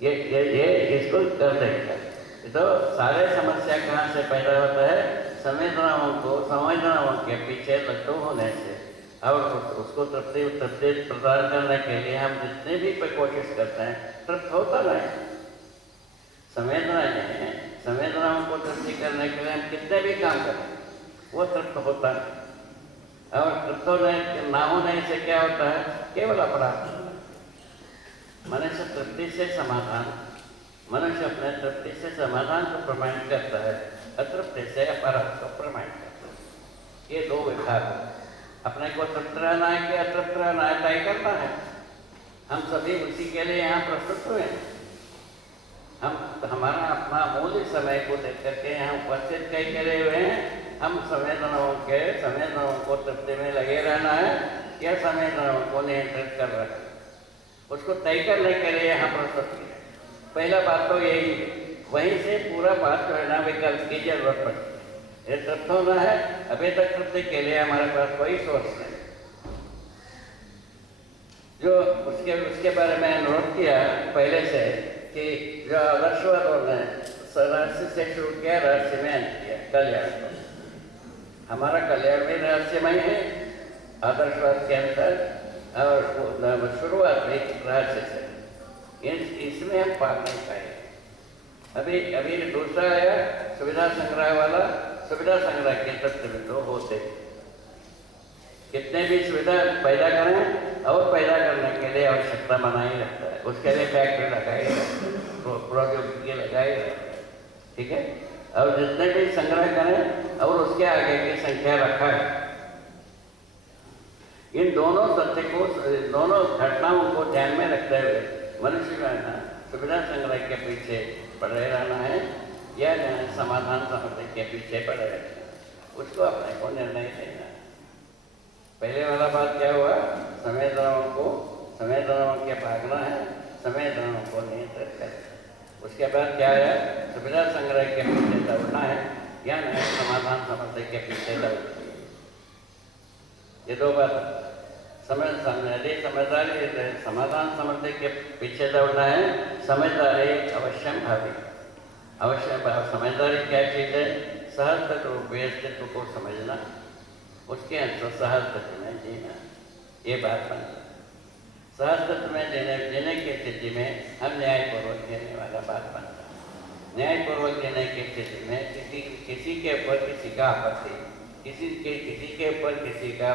ये इसको कर देगा। तो सारे समस्या कहाँ से पैदा होता है? संवेदनाओं के पीछे लट्टू होने से। और उसको तृप्ति प्रदान करने के लिए हम जितने भी कोशिश करते हैं, तृप्त होता नहीं। संवेदनाओं को तृप्ति करने के लिए हम कितने भी काम करें, वो तृप्त होता नहीं। और तृप्त ना होने से क्या होता है? केवल अपराध। मनुष्य अपने तृप्ति से समाधान को प्रमाणित करता है, अतृप्ति से अपराध को प्रमाणित करता है। ये दो विभाग। अपने को तृप्त रहना है कि अतृप्त रहना है, तय करना है। हम सभी उसी के लिए यहाँ प्रस्तुत हुए हैं। हमारा अपना मूल्य समय को देख करके यहाँ उपस्थित कई करे हुए हैं। हम संवेदनाओं को तृप्ति में लगे रहना है या संवेदनाओं को नियंत्रित कर रहे हैं, उसको तय करने के लिए यहाँ प्रस्तुत किया। पहला बात तो यही है। वहीं से पूरा बात जो है ना, विकल्प की जरूरत पड़ती है। ये तृप्त होना है, अभी तक तृप्ति के लिए हमारे पास कोई सोर्स नहीं। जो उसके बारे में अनुरोध किया पहले से कि जो आदर्शवादों ने रहस्य से शुरू किया, रहस्य में अंत किया कल्याण को। हमारा कल्याण भी रहस्यमय है आदर्शवाद के अंतर, और शुरुआत भी रहस्य से। इसमें हम पार नहीं पाए। अभी दूसरा आया सुविधा संग्रह वाला। सुविधा संग्रह के तत्व में तो होते कितने भी सुविधा पैदा करें और पैदा करने के लिए आवश्यकता बनाई रहता है। उसके लिए फैक्ट्री लगाई रहती है, प्रौद्योगिकी लगाई रहती है, ठीक है। और जितने भी संग्रह करें और उसके आगे की संख्या रखा है। इन दोनों तथ्य को, दोनों घटनाओं को ध्यान में रखते हुए मनुष्य रहना सुविधा संग्रह के पीछे पड़े रहना है या समाधान समझने के पीछे पड़े रहना है, उसको अपने को निर्णय लेना है। पहले वाला बात क्या हुआ? संवेदनाओं के भागना है, संवेदनाओं को नियंत्रित करना। उसके बाद क्या है? सुविधा संग्रह के पीछे दौड़ना है या समाधान समझने के पीछे दौड़ना है। ये दो बात। समझदारी समाधान समझने के पीछे दौड़ना है, समझदारी अवश्यम भावी। समझदारी क्या चीज़ है? सहज रूप अस्तित्व को समझना, उसके अंतर सहज तत्व में जीना। ये बात बनती है। सहज तत्व में जीने की स्थिति में हम न्यायपूर्वक जीने वाला बात बनता है। न्यायपूर्वक जीने की स्थिति में किसी के ऊपर किसी का आपत्ति, किसी के ऊपर किसी का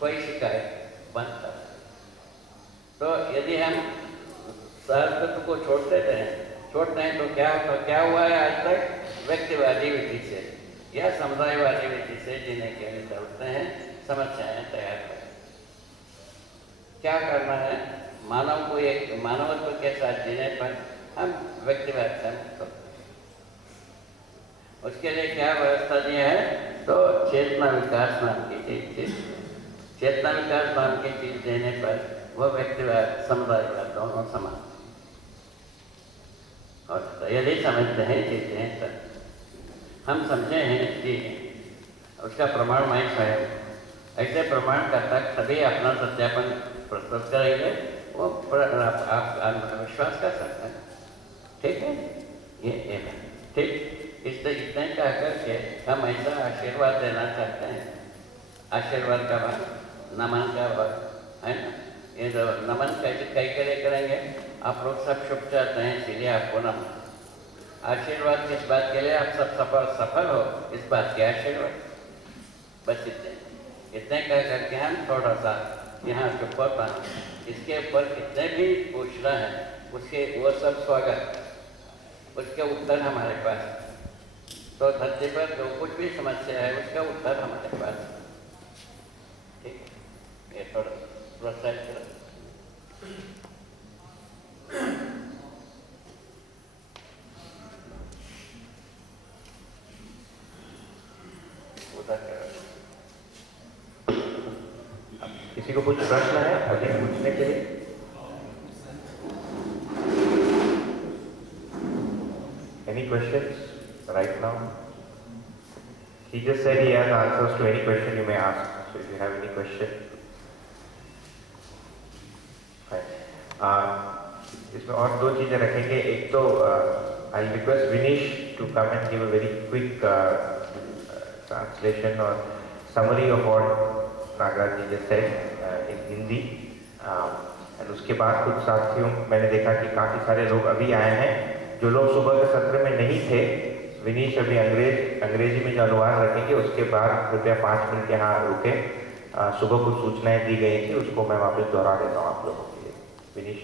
कोई शिकायत बनता है। तो यदि हम सहज तत्व को छोड़ते हैं तो क्या हुआ है आज तक? व्यक्तिवादी विधि से या समुदायवादी विधि से जीने के लिए दौड़ते हैं, समस्याएं तैयार करें। क्या करना है? मानवत्व के साथ जीने पर हम व्यक्तिवाद से मुक्त होते हैं। उसके लिए क्या व्यवस्था दी है? तो चेतना विकास नाम की चीज, चेतना विकास नाम की चीज देने पर वह व्यक्तिवाद समुदायवाद दोनों समान। और यदि समझते हैं चीजें तब हम समझे हैं कि उसका प्रमाण मैं स्वयं, ऐसे प्रमाण का तक सभी अपना सत्यापन प्रस्तुत करेंगे, वो आप विश्वास कर सकते हैं, ठीक है। ये ठीक इतने कह करके हम ऐसा आशीर्वाद देना चाहते हैं। आशीर्वाद का बाद नमन का बाद है ना। ये जो नमन कैसे करेंगे? आप लोग सब शुभ चाहते हैं, इसलिए आपको नमन। आशीर्वाद किस बात के लिए? आप सब सफल हो, इस बात के आशीर्वाद। बस इतने कह करके हम थोड़ा सा यहाँ चुप होता है। इसके ऊपर कितने भी पूछना है उसके वो सब स्वागत, उसके उत्तर हमारे पास। तो धरती पर जो कुछ भी समस्या है उसका उत्तर हमारे पास, ठीक। ये थोड़ा प्रोत्साहित करो। किसी को कुछ प्रश्न है आगे पूछने के लिए? Any questions right now? He just said he has answers to any question you may ask. So if you have any question, fine. इसमें और दो चीज़ें रखेंगे। एक तो I request Vinish to come and give a very quick translation और summary of what Nagraj ji just said in Hindi. And उसके बाद कुछ साथियों, मैंने देखा कि काफ़ी सारे लोग अभी आए हैं जो लोग सुबह के सत्र में नहीं थे। विनीश अभी अंग्रेजी में जो अनुवाद रखेंगे, उसके बाद कृपया 5 मिनट यहाँ रुके। सुबह कुछ सूचनाएं दी गई थी, उसको मैं वापस दोहरा देता हूँ आप लोगों के लिए। विनीश।